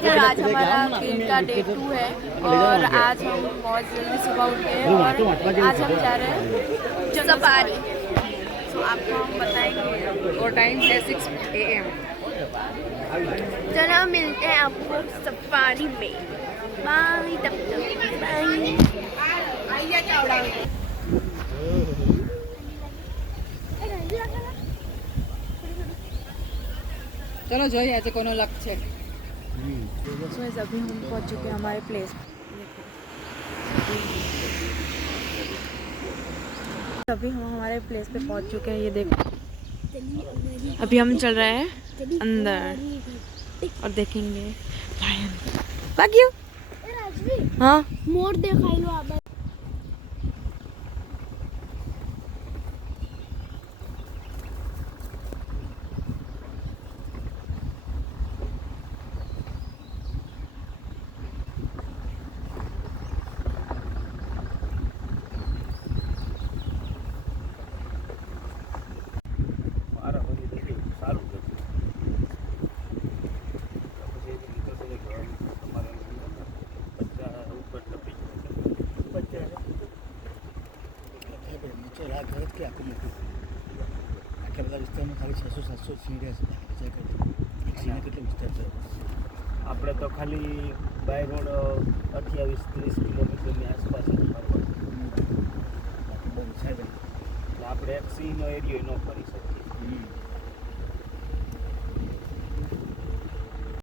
तो आज हमारा गेट का डे 2 है और आज हम बहुत जल्दी सुबह उठे हैं और आज हम जा रहे हैं सफारी। तो आपको हम बताएंगे और टाइम है 6 AM। चलो मिलते हैं आपको सफारी में। बाय तब तक बाय। चलो જોઈએ આજે કોનો લક છે। अभी हम पहुंच चुके हैं हमारे प्लेस। अभी हम हमारे प्लेस पे पहुंच चुके हैं। ये देखो अभी हम चल रहे हैं अंदर और देखेंगे लायन। भाग्यो हाँ मोर देखा लो आप। આખા બધા વિસ્તારમાં ખાલી 600-700 સીડિયા છે। એક સીડી કેટલો વિસ્તાર છે? આપણે તો ખાલી બાય રોડ 28-30 કિલોમીટરની આસપાસ જ ફરવાનું, બાકી બહુ સાહેબ એટલે આપણે એક સિંહનો એરિયો ન ફરી